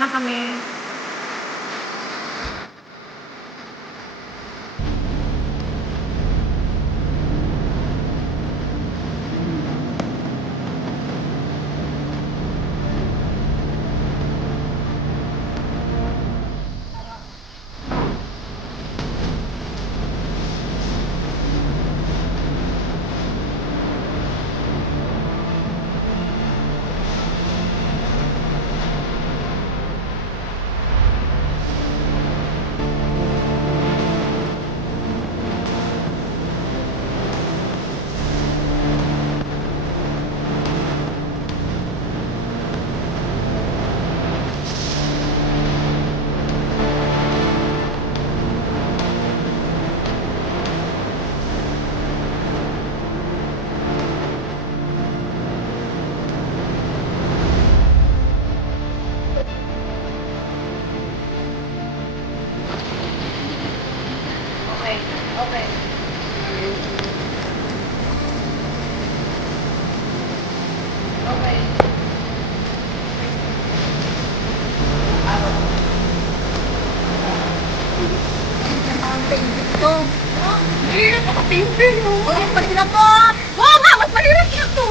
Na kami. Okay. Okay. Ang painting to. Mahirap ako painting. Mas mahirap po. Oo nga, mas mahirap na to.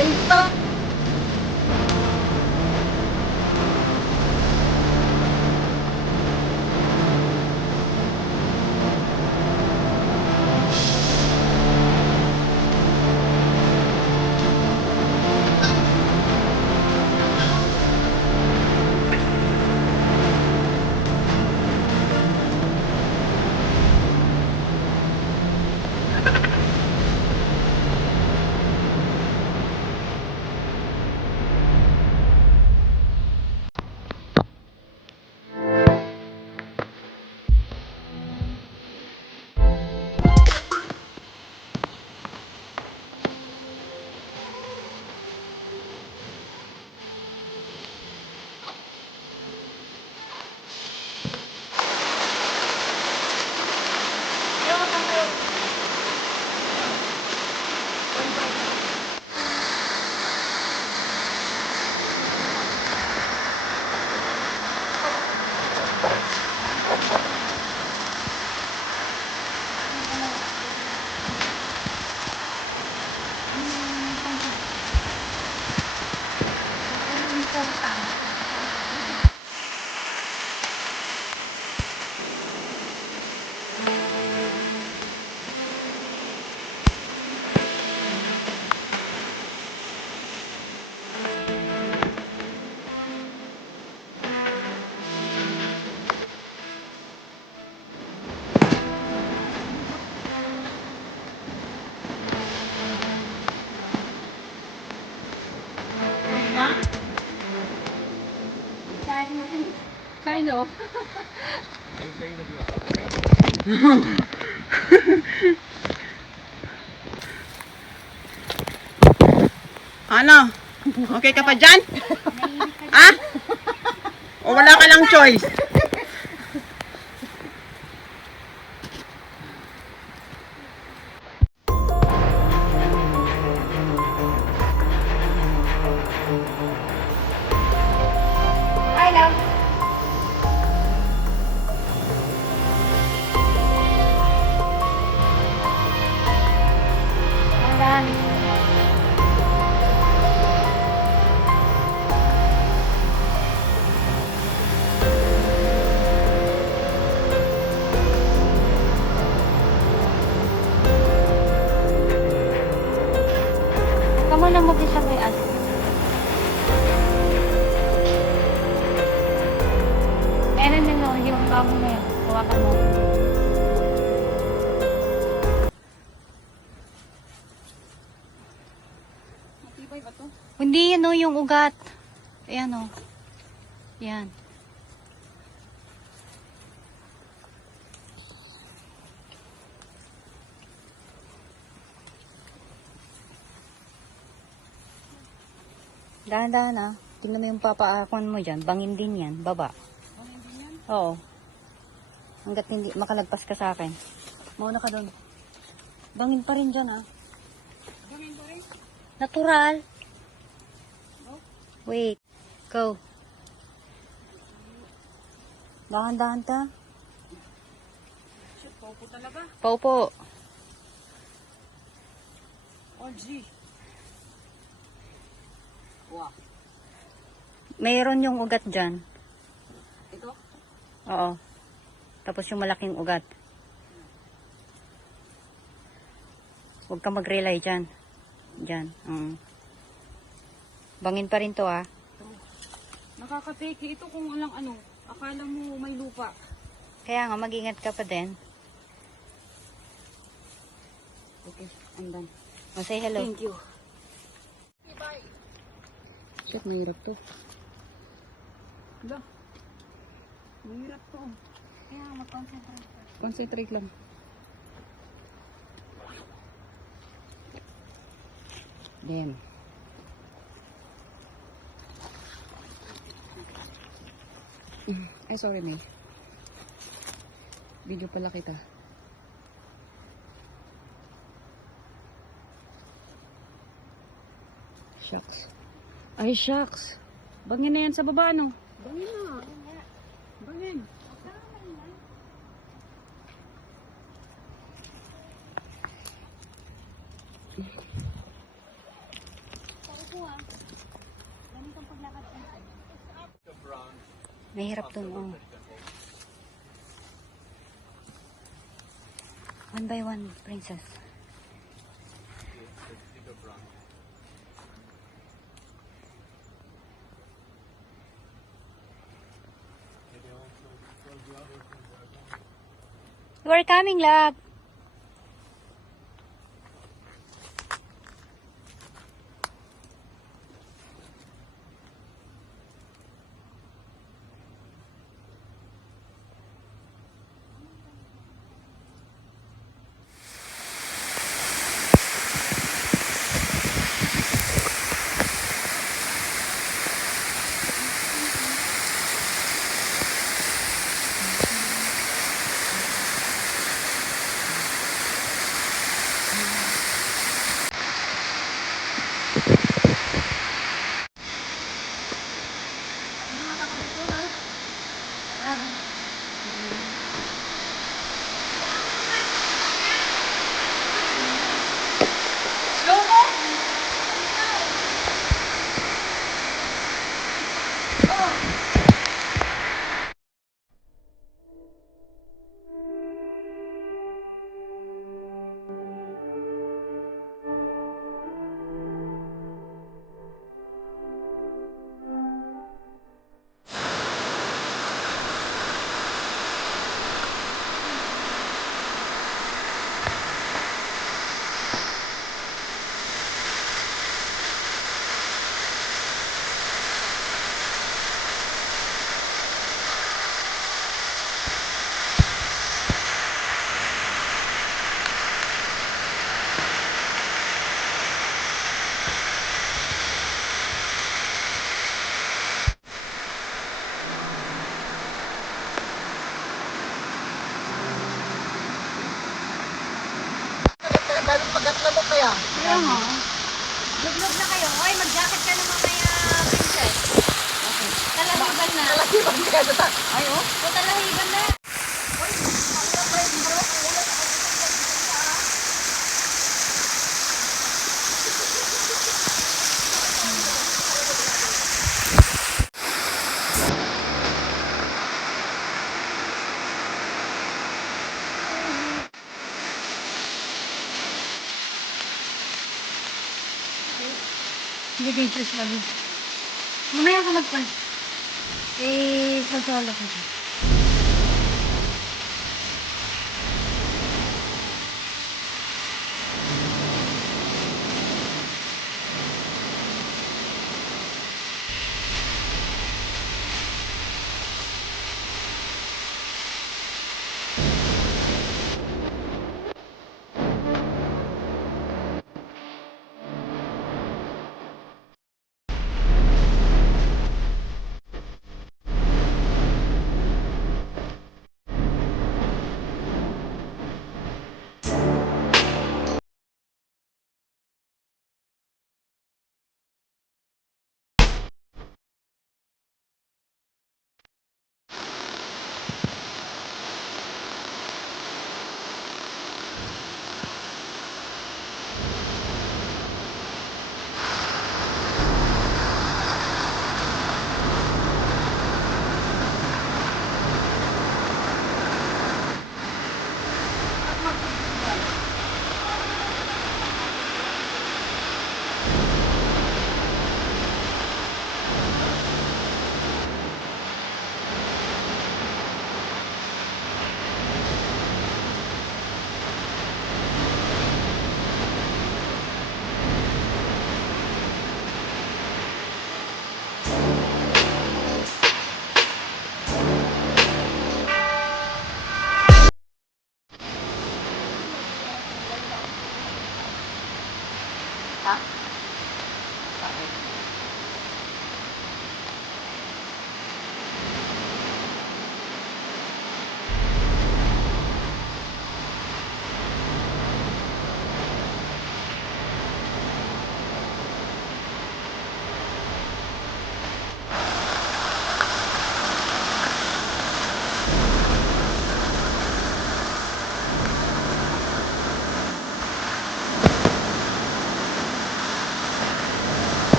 Ito. Kind of. Ano? Okay ka pa dyan? Ha? O wala ka lang choice? Hi, love. Kamu na mo sa may ate. Meron din no, yung bago na yun. Hawakan mo. Matibay ba to? Hindi yan o, yung ugat. Ayan o. Yan. Dahan-dahan ah. Tingnan mo yung papaakon mo dyan. Bangin din yan. Baba. Bangin din yan? Oo. Hanggat hindi makalagpas ka sa akin. Mauna ka doon. Bangin pa rin dyan ah. Bangin ba rin? Natural. Oh. Wait. Go. Dahan-dahan ka. Shit, paupo talaga. Paupo. Oh, G. Wow. Mayroon yung ugat dyan. Ito? Oo. Tapos yung malaking ugat. Huwag ka mag-relay dyan. Dyan. Bangin pa rin to ah. Nakakapeki ito kung walang ano. Akala mo may lupa. Kaya nga, mag-ingat ka pa din. Okay, I'm done. Say hello. Thank you. Shit, mahirap to. Hala. Mahirap to. Kaya mag-concentrate ka. Concentrate lang. Damn. Ay, sorry, May. Video pala kita. Shucks. Ay, shucks. Bangin na yan sa baba, no? Bangin na. Bangin. Mahirap to, oh. One by one, princess. You are coming, love. Kaya nga. Luglog na kayo. Oy, mag-jacket ka na mamaya, princess. Okay. Talahiban na. Talahiban ka na. Ay, oh. O, talahiban na. Hindi dangerous lagi. Mamaya ka magpan. Eh, sasala ko siya.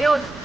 Ayun.